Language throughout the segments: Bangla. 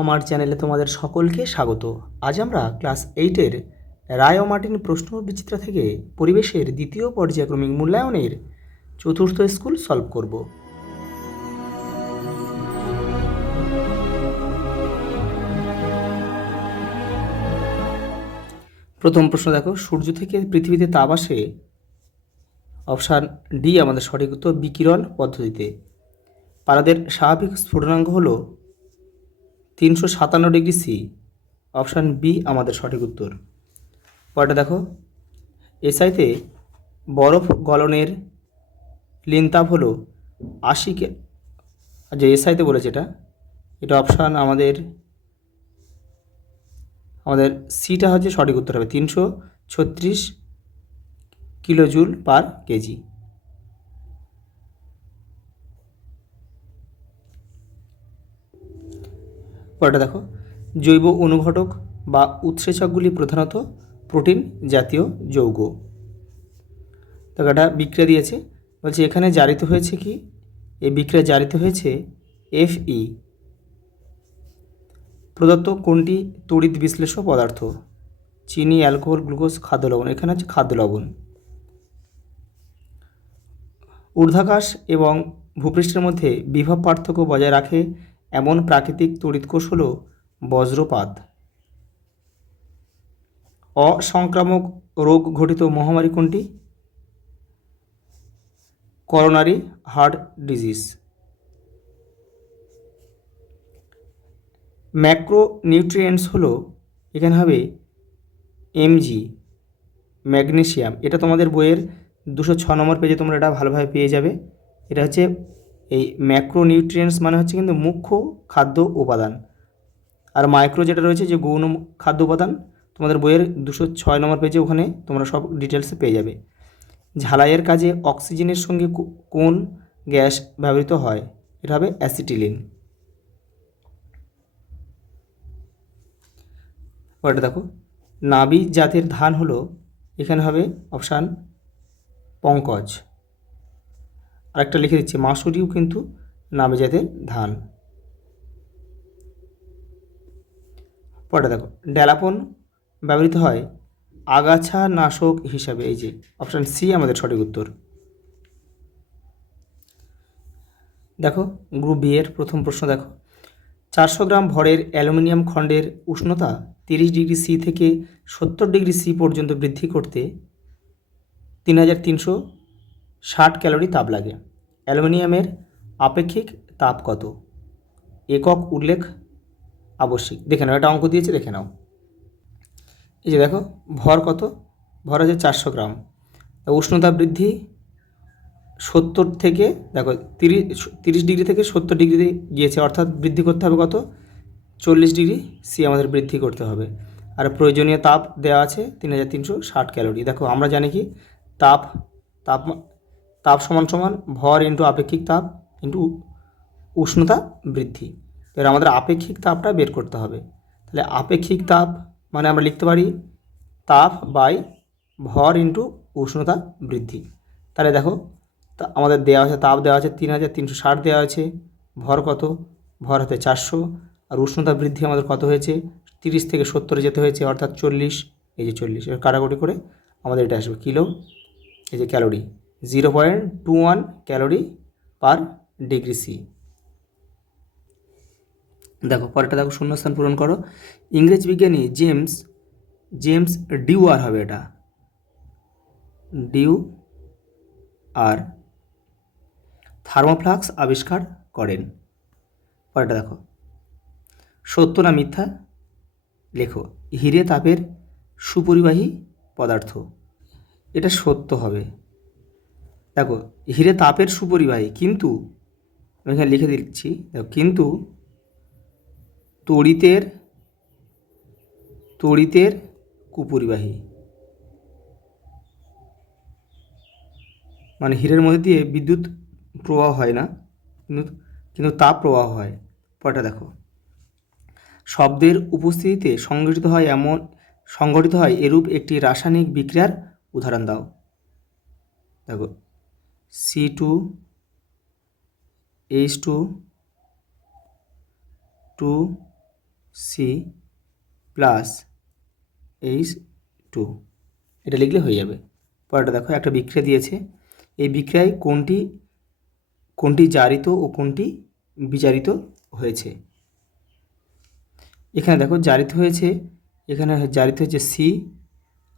আমার চ্যানেলে তোমাদের সকলকে স্বাগত। আজ আমরা ক্লাস 8-এর রায় ও মার্টিন প্রশ্ন বিচিত্রা থেকে পরিবেশের দ্বিতীয় পর্যায়ক্রমিক মূল্যায়নের চতুর্থ স্কুল সলভ করব। প্রথম প্রশ্ন দেখো, সূর্য থেকে পৃথিবীতে তাপ আসে, অপশান ডি আমাদের সঠিক উত্তর, বিকিরণ পদ্ধতিতে। পারদের স্বাভাবিক স্ফুটনাঙ্ক হল 357 ডিগ্রি সি, অপশান বি আমাদের সঠিক উত্তর। পরেরটা দেখো, এসআইতে বরফ গলনের লিনতাপ হলো 80 যে এসআইতে বলেছে এটা অপশান আমাদের সিটা হচ্ছে সঠিক উত্তর হবে 336 কিলোজুল পার কেজি। পরেরটা দেখো, জৈব অনুঘটক বা উৎসেচকগুলি প্রধানত প্রোটিন জাতীয় যৌগ। দেখো এটা বিক্রিয়া দিয়েছে, বলছে এখানে জারিত হয়েছে কি, এই বিক্রিয়া জারিত হয়েছে Fe। প্রদত্ত কোনটি তড়িৎ বিশ্লেষ্য পদার্থ? চিনি, অ্যালকোহল, গ্লুকোজ, খাদ্য লবণ। এখানে হচ্ছে খাদ্য লবণ। ঊর্ধ্বাকাশ এবং ভূপৃষ্ঠের মধ্যে বিভব পার্থক্য বজায় রাখে এমন প্রাকৃতিক তড়িৎ কোষ হল বজ্রপাত। অসংক্রামক রোগ ঘটিত মহামারী কোনটি? Coronary heart disease. Macronutrients হলো, এখানে হবে এমজি, ম্যাগনেসিয়াম। এটা তোমাদের বইয়ের 206 নম্বর পেজে তোমরা এটা ভালোভাবে পেয়ে যাবে। এটা হচ্ছে এই ম্যাক্রো নিউট্রিয়েন্টস মানে হচ্ছে কিন্তু মুখ্য খাদ্য উপাদান, আর মাইক্রো যেটা রয়েছে যে গৌণ খাদ্য উপাদান, তোমাদের বইয়ের 206 নম্বর পেজে ওখানে তোমরা সব ডিটেলসে পেয়ে যাবে। ঝালাইয়ের কাজে অক্সিজেনের সঙ্গে কোন গ্যাস ব্যবহৃত হয়? এটা হবে অ্যাসিটিলিন। ওটা দেখো, নাবি জাতের ধান হলো, এখানে হবে অপশান পঙ্কজ। আরেকটা লিখে দিচ্ছি, মাসুরিও কিন্তু নাবি জাতের ধান। পরে দেখো, ড্যালাপন ব্যবহৃত হয় আগাছা নাশক হিসাবে, এই যে অপশান সি আমাদের সঠিক উত্তর। দেখো গ্রুপ বি এর প্রথম প্রশ্ন দেখো, 400 গ্রাম ভরের অ্যালুমিনিয়াম খণ্ডের উষ্ণতা 30 ডিগ্রি সি থেকে 70 ডিগ্রি সি পর্যন্ত বৃদ্ধি করতে 3360 ক্যালোরি তাপ লাগে। অ্যালুমিনিয়ামের আপেক্ষিক তাপ কত? একক উল্লেখ আবশ্যিক। দেখে নাও, এটা অঙ্ক দিয়েছে, দেখে নাও। এই যে দেখো ভর কত, ভর আছে 400 গ্রাম, উষ্ণতা বৃদ্ধি 70 থেকে দেখো 30 ডিগ্রি থেকে 70 ডিগ্রি গিয়েছে, অর্থাৎ বৃদ্ধি করতে হবে কত? 40 ডিগ্রি সি আমাদের বৃদ্ধি করতে হবে। আর প্রয়োজনীয় তাপ দেওয়া আছে 3360 ক্যালোরি। দেখো আমরা জানি কি, তাপ তাপ তাপ সমান সমান ভর ইন্টু আপেক্ষিক তাপ ইন্টু উষ্ণতা বৃদ্ধি। এবার আমাদের আপেক্ষিক তাপটা বের করতে হবে। তাহলে আপেক্ষিক তাপ মানে আমরা লিখতে পারি তাপ বাই ভর ইন্টু উষ্ণতা বৃদ্ধি। তাহলে দেখো আমাদের দেওয়া আছে, তাপ দেওয়া আছে 3360 দেওয়া আছে, ভর কত? ভর হতে 400, আর উষ্ণতা বৃদ্ধি আমাদের কত হয়েছে? 30 থেকে 70 যেতে হয়েছে, অর্থাৎ 40। এই যে 40, এবার কাটাকুটি করে আমাদের এটা আসবে কিলো, এই যে calorie 0.21 calorie per degree C. দেখো পরেরটা দেখো, শূন্যস্থান পূরণ করো। ইংরেজ বিজ্ঞানী জেমস ডিউয়ার হবে, এটা ডিউয়ার থার্মোফ্লাক্স আবিষ্কার করেন। পরেরটা দেখো, সত্য না মিথ্যা লেখো। হিরে তাপের সুপরিবাহী পদার্থ, এটা সত্য হবে। দেখো হিরে তাপের সুপরিবাহী, কিন্তু আমি এখানে লিখে দিচ্ছি, দেখো কিন্তু তড়িতের কুপরিবাহী, মানে হীরের মধ্যে দিয়ে বিদ্যুৎ প্রবাহ হয় না, কিন্তু তাপ প্রবাহ হয়। পরেরটা দেখো, শব্দের উপস্থিতিতে সংঘটিত হয় এরূপ একটি রাসায়নিক বিক্রিয়ার উদাহরণ দাও। দেখো C2H2 C plus H two, এটা লিখলে হয়ে যাবে। পরেরটা দেখো, একটা বিক্রিয়া দিয়েছে, এই বিক্রিয়ায় কোনটি জারিত ও কোনটি বিজারিত হয়েছে। এখানে দেখো জারিত হয়েছে, এখানে জারিত হয়েছে সি,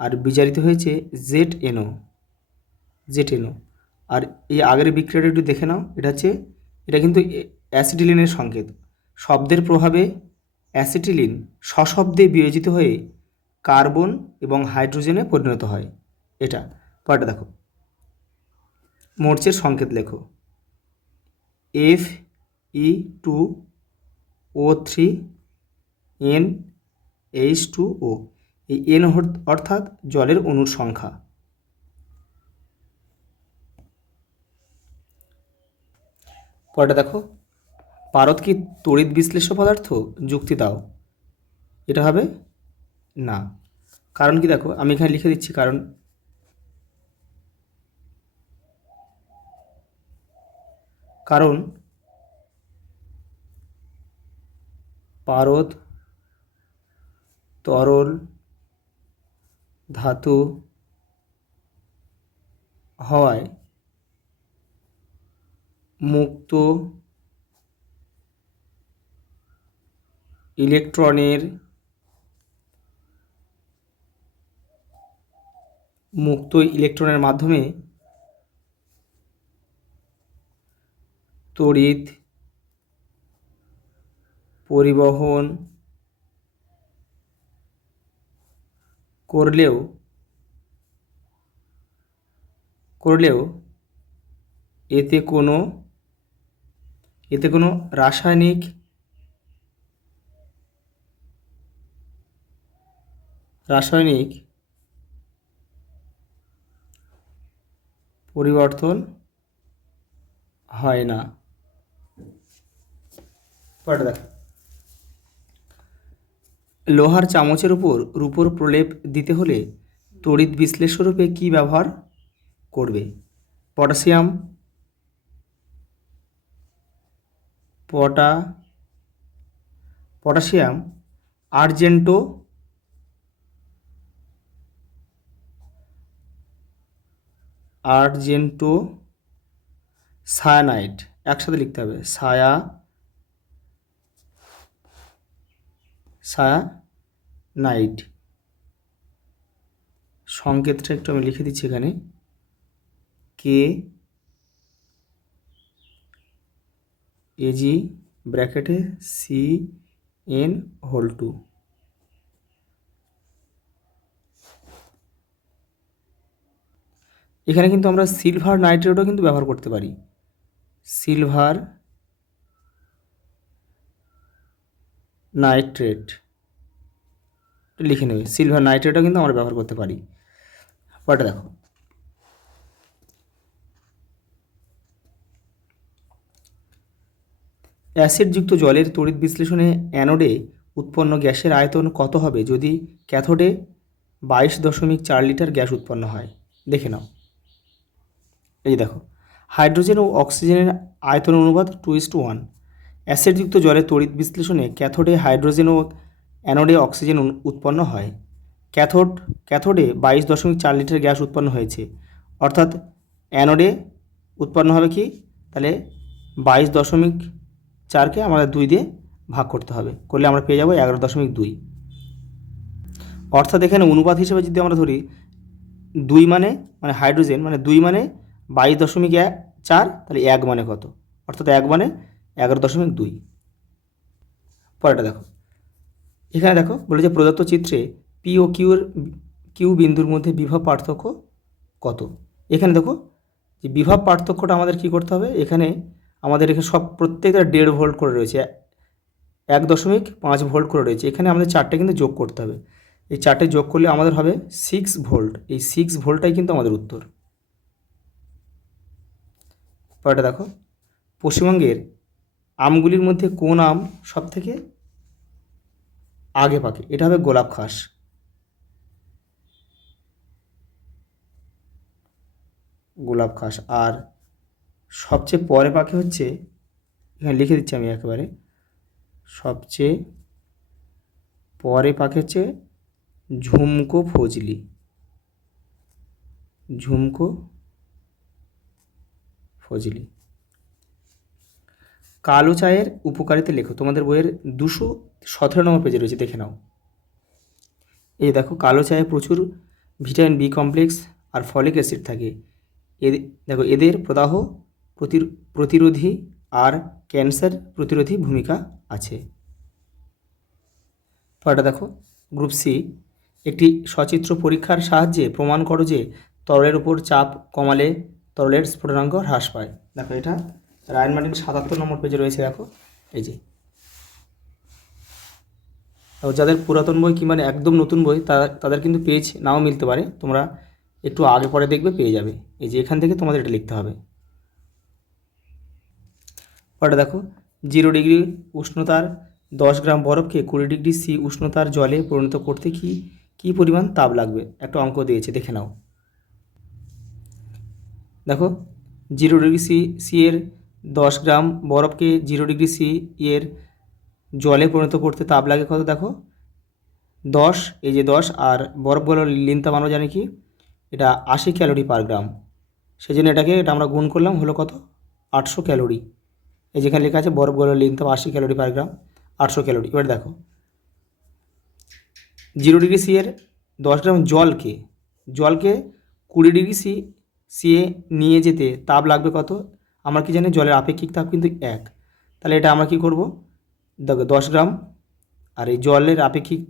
আর বিজারিত হয়েছে জেড এনও। আর এই আগের বিক্রিয়াটা একটু দেখে নাও, এটা কিন্তু অ্যাসিটিলিনের সংকেত। শব্দের প্রভাবে অ্যাসিটিলিন সশব্দে বিয়োজিত হয়ে কার্বন এবং হাইড্রোজেনে পরিণত হয়। এটা পরেরটা দেখো, মরচের সংকেত লেখো, Fe2O3NH2O। এই এন অর্থাৎ জলের অণুর সংখ্যা। পরেরটা দেখো, পারদ কি তড়িৎ বিশ্লেষ্য পদার্থ? যুক্তি দাও। এটা হবে না। কারণ কি দেখো, আমি এখানে লিখে দিচ্ছি কারণ পারদ তরল ধাতু হওয়ায় মুক্ত ইলেকট্রনের মাধ্যমে তড়িৎ পরিবহন করলেও এতে কোনো রাসায়নিক পরিবর্তন হয় না। পরেরটা দেখো, লোহার চামচের উপর রূপোর প্রলেপ দিতে হলে তড়িৎ বিশ্লেষ্যরূপে কী ব্যবহার করবে? পটাশিয়াম আর্জেন্টো সায়ানাইড, একসাথে লিখতে হবে, সায়ানাইড। সংকেতটা একটু আমি লিখে দিচ্ছি এখানে, KAG ব্র্যাকেটে CN2। এখানে কিন্তু আমরা সিলভার নাইট্রেটও কিন্তু ব্যবহার করতে পারি, সিলভার নাইট্রেট লিখে নেবে, সিলভার নাইট্রেটও কিন্তু আমরা ব্যবহার করতে পারি। পরেরটা দেখো, অ্যাসিডযুক্ত জলের তড়িৎ বিশ্লেষণে অ্যানোডে উৎপন্ন গ্যাসের আয়তন কত হবে যদি ক্যাথোডে 22.4 লিটার গ্যাস উৎপন্ন হয়? দেখে নাও। এই দেখো, হাইড্রোজেন ও অক্সিজেনের আয়তন অনুপাত 2:1। অ্যাসিডযুক্ত জলের তড়িৎ বিশ্লেষণে ক্যাথোডে হাইড্রোজেন ও অ্যানোডে অক্সিজেন উৎপন্ন হয়। ক্যাথোডে 22.4 লিটার গ্যাস উৎপন্ন হয়েছে, অর্থাৎ অ্যানোডে উৎপন্ন হবে কি, তাহলে 22.4কে আমাদের 2 দিয়ে ভাগ করতে হবে, করলে আমরা পেয়ে যাবো 11.2। অর্থাৎ এখানে অনুপাত হিসেবে যদি আমরা ধরি 2 মানে হাইড্রোজেন, 2 মানে 22.4, তাহলে 1 মানে কত, অর্থাৎ 1 মানে 11.2। পরেরটা দেখো, এখানে দেখো বলেছে প্রদত্ত চিত্রে পি ও কিউ বিন্দুর মধ্যে বিভব পার্থক্য কত? এখানে দেখো যে বিভব পার্থক্যটা আমাদের কি করতে হবে, এখানে সব প্রত্যেকটা 1.5 ভোল্ট করে রয়েছে, 1.5 ভোল্ট করে রয়েছে, এখানে আমাদের 4টে কিন্তু যোগ করতে হবে। এই 4টে যোগ করলে আমাদের হবে 6 ভোল্ট। এই 6 ভোল্টটাই কিন্তু আমাদের উত্তর। পরেরটা দেখো, পশ্চিমবঙ্গের আমগুলির মধ্যে কোন আম সব থেকে আগে পাকে? এটা হবে গোলাপ খাস। আর সবচেয়ে পরে পাকে হচ্ছে, এখানে লিখে দিচ্ছি আমি একেবারে, সবচেয়ে পরে পাকেছে ঝুমকো ফজলি, ঝুমকো ফজলি। কালো চায়ের উপকারিতা লেখো। তোমাদের বইয়ের 217 নম্বর পেজে রয়েছে, দেখে নাও। এই দেখো, কালো চায়ে প্রচুর ভিটামিন বি কমপ্লেক্স আর ফলিক অ্যাসিড থাকে। দেখো, এদের প্রদাহ প্রতিরোধী আর ক্যান্সার প্রতিরোধী ভূমিকা আছে। পরেরটা দেখো, গ্রুপ সি, একটি সচিত্র পরীক্ষার সাহায্যে প্রমাণ করো যে তরলের উপর চাপ কমালে তরলের স্ফুটনাঙ্ক হ্রাস পায়। দেখো, এটা রায়ন মার্টিন 77 নম্বর পেজে রয়েছে। দেখো, এই যে যাদের পুরাতন বই কিংবা একদম নতুন বই তাদের কিন্তু পেজ নাও মিলতে পারে, তোমরা একটু আগে পরে দেখবে পেয়ে যাবে। এই যে এখান থেকে তোমাদের এটা লিখতে হবে। পরে দেখো, 0 ডিগ্রি উষ্ণতার 10 গ্রাম বরফকে 20 ডিগ্রি সি উষ্ণতার জলে পরিণত করতে কী পরিমাণ তাপ লাগবে? একটা অঙ্ক দিয়েছে, দেখে নাও। দেখো, 0 ডিগ্রি সি এর 10 গ্রাম বরফকে 0 ডিগ্রি সি এর জলে পরিণত করতে তাপ লাগে কত? দেখো 10, এই যে 10, আর বরফগুলো লিনতাপ আমরা জানি কি, এটা 80 ক্যালোরি পার গ্রাম। সেই জন্য এটা আমরা গুণ করলাম, হলো কত? 800 ক্যালোরি। এই যেখানে লেখা আছে বরফগুলো লিনতাপ 80 ক্যালোরি পার গ্রাম, 800 ক্যালোরি। এবার দেখো, 0 ডিগ্রি সি এর 10 গ্রাম জলকে 20 ডিগ্রি সি এ নিয়ে যেতে তাপ লাগবে কত? আমরা কি জানি, জলের আপেক্ষিক তাপ কিন্তু 1। তাহলে এটা আমরা কি করব? দেখো, 10 গ্রাম আর এই জলের আপেক্ষিক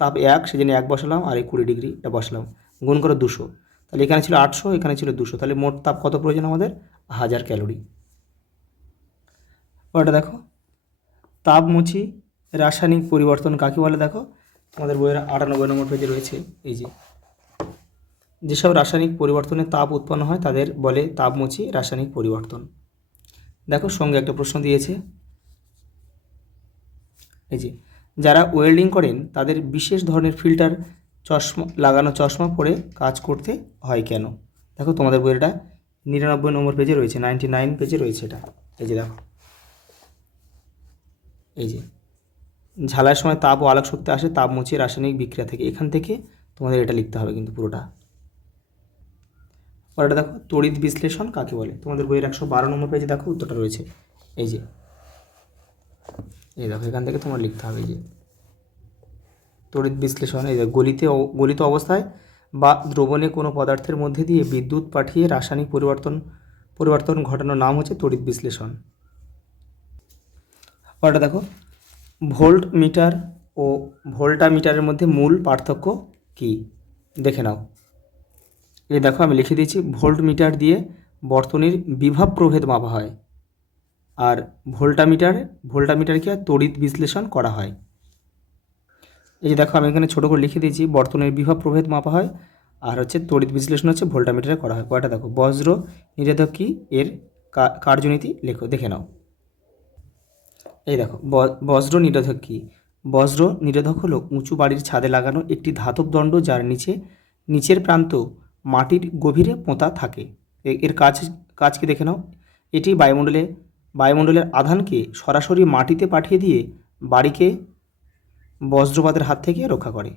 তাপ 1, সেজন্য 1 বসালাম, আর এই 20 ডিগ্রি এটা বসালাম, গুণ করে 200। তাহলে এখানে ছিল 800, এখানে ছিল 200, তাহলে মোট তাপ কত প্রয়োজন আমাদের? 1000 ক্যালোরি। ওটা দেখো, তাপমুচি রাসায়নিক পরিবর্তন কাকে বলে? দেখো, তোমাদের বইয়ের 98 নম্বর পেজে রয়েছে। এই যে যেসব রাসায়নিক পরিবর্তনে তাপ উৎপন্ন হয় তাদের বলে তাপমুচি রাসায়নিক পরিবর্তন। দেখো, সঙ্গে একটা প্রশ্ন দিয়েছে, এই যে যারা ওয়েল্ডিং করেন তাদের বিশেষ ধরনের ফিল্টার লাগানো চশমা পরে কাজ করতে হয় কেন? দেখো, তোমাদের বইয়েরটা 99 নম্বর পেজে রয়েছে, 99 পেজে রয়েছে এটা। এই যে দেখো, এই যে ঝালার সময় তাপ ও আলোক শক্তি আসে তাপমুচি রাসায়নিক বিক্রিয়া থেকে। এখান থেকে তোমাদের এটা লিখতে হবে কিন্তু পুরোটা। পরেটা দেখো, তড়িৎ বিশ্লেষণ কাকে বলে? তোমাদের বইয়ের 112 নম্বর পেজে দেখো উত্তরটা রয়েছে। এই যে দেখো, এখান থেকে তোমার লিখতে হবে যে তড়িৎ বিশ্লেষণ, এই যে গলিত অবস্থায় বা দ্রবণে কোনো পদার্থের মধ্যে দিয়ে বিদ্যুৎ পাঠিয়ে রাসায়নিক পরিবর্তন ঘটানোর নাম হচ্ছে তড়িৎ বিশ্লেষণ। পরেটা দেখো, ভোল্ট মিটার ও ভোল্টামিটারের মধ্যে মূল পার্থক্য কী? দেখে নাও। এই দেখো, আমি লিখে দিয়েছি, ভোল্ট মিটার দিয়ে বর্তনীর বিভব প্রভেদ মাপা হয়, আর ভোল্টামিটারকে তড়িৎ বিশ্লেষণ করা হয়। এই যে দেখো, আমি এখানে ছোটো করে লিখে দিয়েছি, বর্তনীর বিভব প্রভেদ মাপা হয়, আর হচ্ছে তড়িৎ বিশ্লেষণ হচ্ছে ভোল্টামিটারে করা হয়। কয়টা দেখো, বজ্র নিরোধক কি, এর কার্যনীতি লেখো, দেখে নাও। এই দেখো, বজ্র নিরোধক কি? বজ্র নিরোধক হলো উঁচু বাড়ির ছাদে লাগানো একটি ধাতব দণ্ড, যার নিচের প্রান্ত মাটির গভীরে পোঁতা থাকে। এর কাজ কি দেখে নাও। এটি বায়ুমণ্ডলের আধানকে সরাসরি মাটিতে পাঠিয়ে দিয়ে বাড়িকে বজ্রপাতের হাত থেকে রক্ষা করে।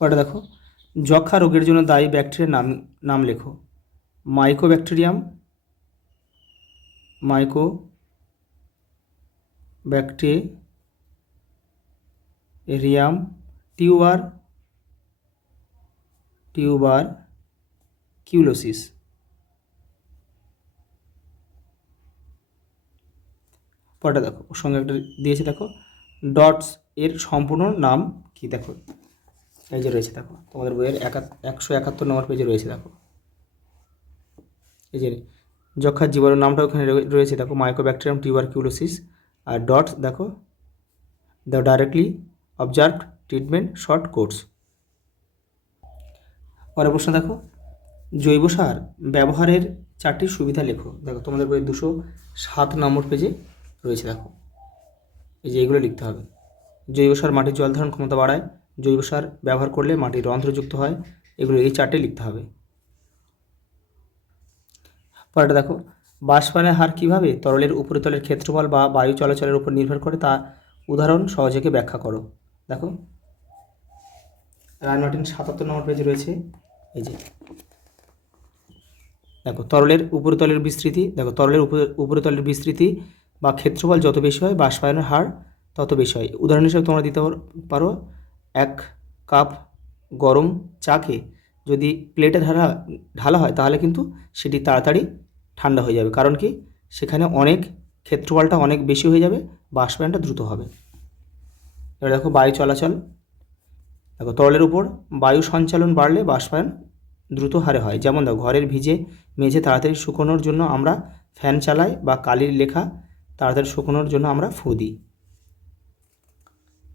ওটা দেখো, যক্ষা রোগের জন্য দায়ী ব্যাকটেরিয়ার নাম লেখো। Mycobacterium, tuberculosis. পরেটা দেখো, ওর সঙ্গে একটা দিয়েছে, দেখো ডটস এর সম্পূর্ণ নাম কি? দেখো, এই যে রয়েছে, দেখো তোমাদের বইয়ের 171 নম্বর পেজে রয়েছে। দেখো, এই যে যক্ষার জীবাণুর নামটা ওখানে রয়েছে। দেখো, মাইকোব্যাকটেরিয়াম টিউবারকিউলোসিস, আর ডটস দেখো, the directly observed treatment short course. পরের প্রশ্ন দেখো, জৈব সার ব্যবহারের 4টি সুবিধা লেখো। দেখো, তোমাদের বইয়ের 207 নম্বর পেজে রয়েছে। দেখো, এই যে এইগুলো লিখতে হবে। জৈব সার মাটির জল ধারণ ক্ষমতা বাড়ায়, জৈব সার ব্যবহার করলে মাটি রন্ধ্রযুক্ত হয়, এগুলো এই 4টে লিখতে হবে। পরেরটা দেখো, বাষ্পায়নের হার কীভাবে তরলের উপরিতলের ক্ষেত্রফল বা বায়ু চলাচলের উপর নির্ভর করে তা উদাহরণ সহযোগে ব্যাখ্যা করো। দেখো রায়মার্টিন ৭৭ নম্বর পেজে রয়েছে। এই যে দেখো তরলের উপরিতলের বিস্তৃতি, দেখো তরলের উপরিতলের বিস্তৃতি বা ক্ষেত্রফল যত বেশি হয় বাষ্পায়নের হার তত বেশি হয়। উদাহরণ হিসেবে তোমরা দিতে পারো 1 কাপ গরম চাকে যদি প্লেটে ঢালা হয় তাহলে কিন্তু সেটি তাড়াতাড়ি ঠান্ডা হয়ে যাবে, কারণ কি সেখানে অনেক ক্ষেত্রফলটা অনেক বেশি হয়ে যাবে, বাষ্পায়নটা দ্রুত হবে। এবার দেখো বায়ু চলাচল, দেখো তরলের উপর বায়ু সঞ্চালন বাড়লে বাষ্পায়ন দ্রুত হারে হয়। যেমন দেখো ঘরের ভিজে মেঝে তাড়াতাড়ি শুকোনোর জন্য আমরা ফ্যান চালাই, বা কালির লেখা তাড়াতাড়ি শুকোনোর জন্য আমরা ফু দিই।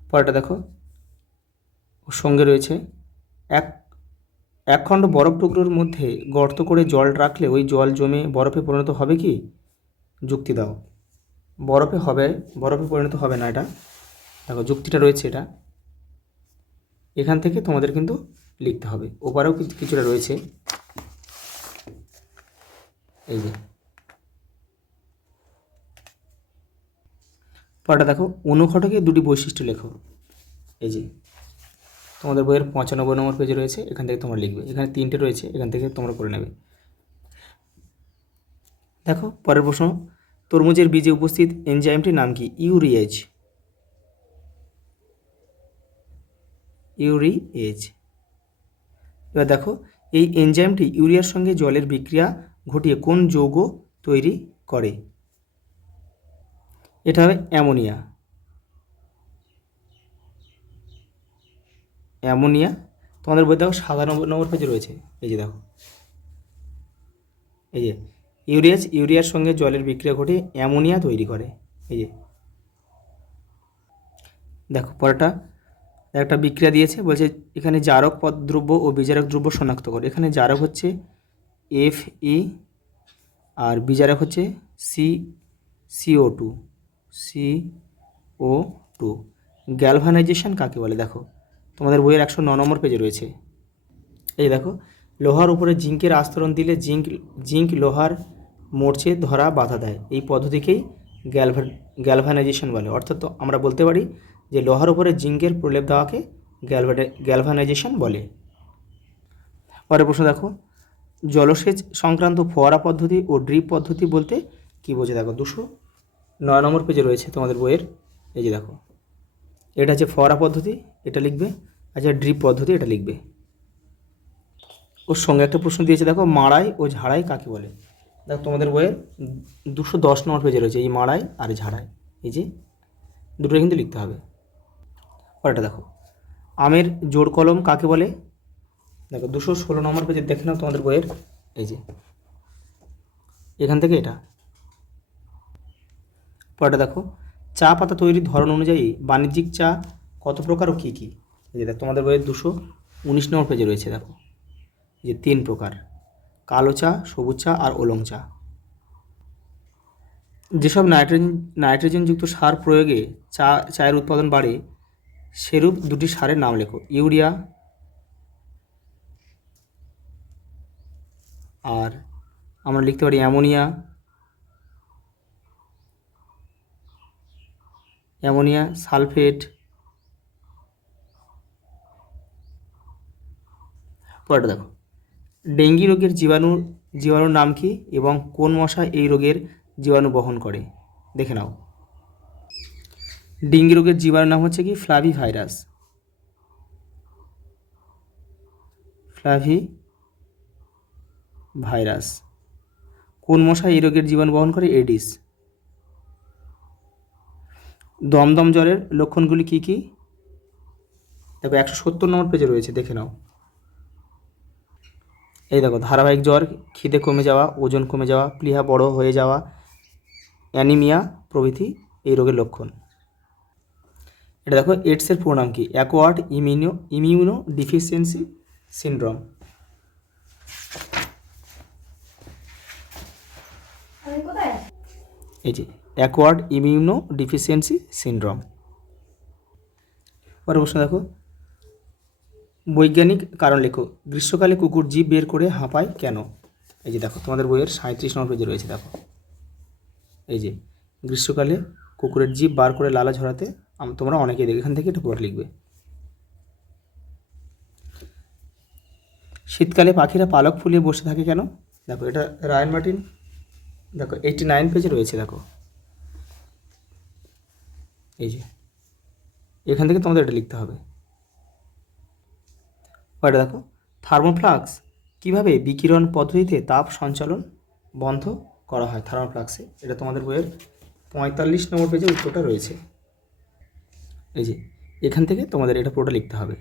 পরেরটা দেখো ওর সঙ্গে রয়েছে এক খণ্ড বরফ টুকরোর মধ্যে গর্ত করে জল রাখলে ওই জল জমে বরফে পরিণত হবে কি? যুক্তি দাও। বরফে পরিণত হবে না, এটা দেখো যুক্তিটা রয়েছে এটা, এখান থেকে তোমাদের কিন্তু লিখতে হবে। ওপারেও কিছুটা রয়েছে, এই যে পরেরটা দেখো অনুঘটকে দুটি বৈশিষ্ট্য লেখো। এই যে তোমাদের বইয়ের 95 নম্বর পেজে রয়েছে, এখান থেকে তোমরা লিখবে। এখানে 3টে রয়েছে, এখান থেকে তোমরা করে নেবে। দেখো পরের প্রশ্ন, তরমুজের বীজে উপস্থিত এনজাইমটির নাম কি? ইউরিয়েজ। এবার দেখো এই এনজাইমটি ইউরিয়ার সঙ্গে জলের বিক্রিয়া ঘটিয়ে কোন যৌগ তৈরি করে? এটা হবে অ্যামোনিয়া। তোমাদের বই দেখো 97 নম্বর পেজে রয়েছে। এই যে দেখো, এই যে ইউরিয়ার সঙ্গে জলের বিক্রিয়া ঘটিয়ে অ্যামোনিয়া তৈরি করে। এই যে দেখো পরেরটা একটা বিক্রিয়া দিয়েছে, বলছে এখানে জারক পদদ্রব্য ও বিজারক দ্রব্য শনাক্ত করে। এখানে জারক হচ্ছে Fe আর বিজারক হচ্ছে CO2। গ্যালভানাইজেশন কাকে বলে? দেখো তোমাদের বইয়ের 109 নম্বর পেজে রয়েছে। এই দেখো লোহার উপরে জিঙ্কের আস্তরণ দিলে জিঙ্ক লোহার মরচে ধরা বাধা দেয়, এই পদ্ধতিকেই গ্যালভানাইজেশন বলে। অর্থাৎ তো আমরা বলতে পারি যে লোহার উপরে জিঙ্কের প্রলেপ দেওয়াকে গ্যালভানাইজেশন বলে। পরের প্রশ্ন দেখো, জলসেচ সংক্রান্ত ফোয়ারা পদ্ধতি ও ড্রিপ পদ্ধতি বলতে কী বোঝে? দেখো 209 নম্বর পেজে রয়েছে তোমাদের বইয়ের। এই যে দেখো এটা হচ্ছে ফোয়ারা পদ্ধতি, এটা লিখবে। আচ্ছা ড্রিপ পদ্ধতি এটা লিখবে। ওর সঙ্গে একটা প্রশ্ন দিয়েছে, দেখো মাড়াই ও ঝাড়াই কাকে বলে? দেখো তোমাদের বইয়ের 210 নম্বর পেজে রয়েছে এই মাড়াই আর ঝাড়াই, এই যে দুটোই কিন্তু লিখতে হবে। পরেরটা দেখো আমের জোড় কলম কাকে বলে? দেখো 216 নম্বর পেজে দেখে নাও তোমাদের বইয়ের, এই যে এখান থেকে এটা। পরেরটা দেখো চা পাতা তৈরির ধরন অনুযায়ী বাণিজ্যিক চা কত প্রকার ও কী কী? এই যে দেখো তোমাদের বইয়ের 219 নম্বর পেজে রয়েছে। দেখো এই যে 3 প্রকার, কালো চা, সবুজ চা আর ওলং চা। যেসব নাইট্রোজেনযুক্ত সার প্রয়োগে চায়ের উৎপাদন বাড়ে সেরূপ দুটি সারের নাম লেখো। ইউরিয়া আর আমরা লিখতে পারি অ্যামোনিয়া সালফেট। পরেরটা দেখো ডেঙ্গি রোগের জীবাণুর নাম কি এবং কোন মশা এই রোগের জীবাণু বহন করে? দেখে নাও। ডেঙ্গি রোগের জীবাণুর নাম হচ্ছে কি? ফ্লাভিভাইরাস। কোন মশা এই রোগের জীবাণু বহন করে? এডিস। দমদম জ্বরের লক্ষণগুলি কি কি? দেখো 170 নম্বর পেজে রয়েছে, দেখে নাও। এই দেখো ধারাবাহিক জ্বর, খিদে কমে যাওয়া, ওজন কমে যাওয়া, প্লীহা বড় হয়ে যাওয়া, অ্যানিমিয়া প্রভৃতি এই রোগের লক্ষণ। এটা দেখো এইডসের পুরো নাম কি? Acquired immuno deficiency syndrome. এই যে অ্যাকোয়ার্ড ইমিউনো ডিফিসিয়েন্সি সিনড্রোম। পরের প্রশ্ন দেখো বৈজ্ঞানিক কারণ লেখো। গ্রীষ্মকালে কুকুর জিভ বের করে হাঁপায় কেন? এই যে দেখো তোমাদের বইয়ের 37 নম্বর পেজে রয়েছে। দেখো এই যে গ্রীষ্মকালে কুকুরের জিভ বার করে লালা ঝরাতে তোমরা অনেকেই দেখো, এখান থেকে এটা পুরো লিখবে। শীতকালে পাখিরা পালক ফুলিয়ে বসে থাকে কেন? দেখো এটা রায়ান মার্টিন, দেখো 89 পেজে রয়েছে, দেখো এই যে এখান থেকে তোমাদের এটা লিখতে হবে। এটা দেখো থার্মোফ্লাক্স কীভাবে বিকিরণ পদ্ধতিতে তাপ সঞ্চালন বন্ধ করা হয় থার্মোফ্লাক্সে, এটা তোমাদের বইয়ের 45 নম্বর পেজে উত্তরটা রয়েছে। এই যে এখান থেকে তোমাদের এটা পুরোটা লিখতে হবে।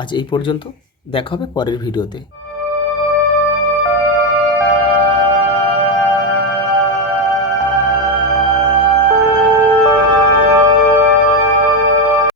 আজ এই পর্যন্ত, দেখা হবে পরের ভিডিওতে।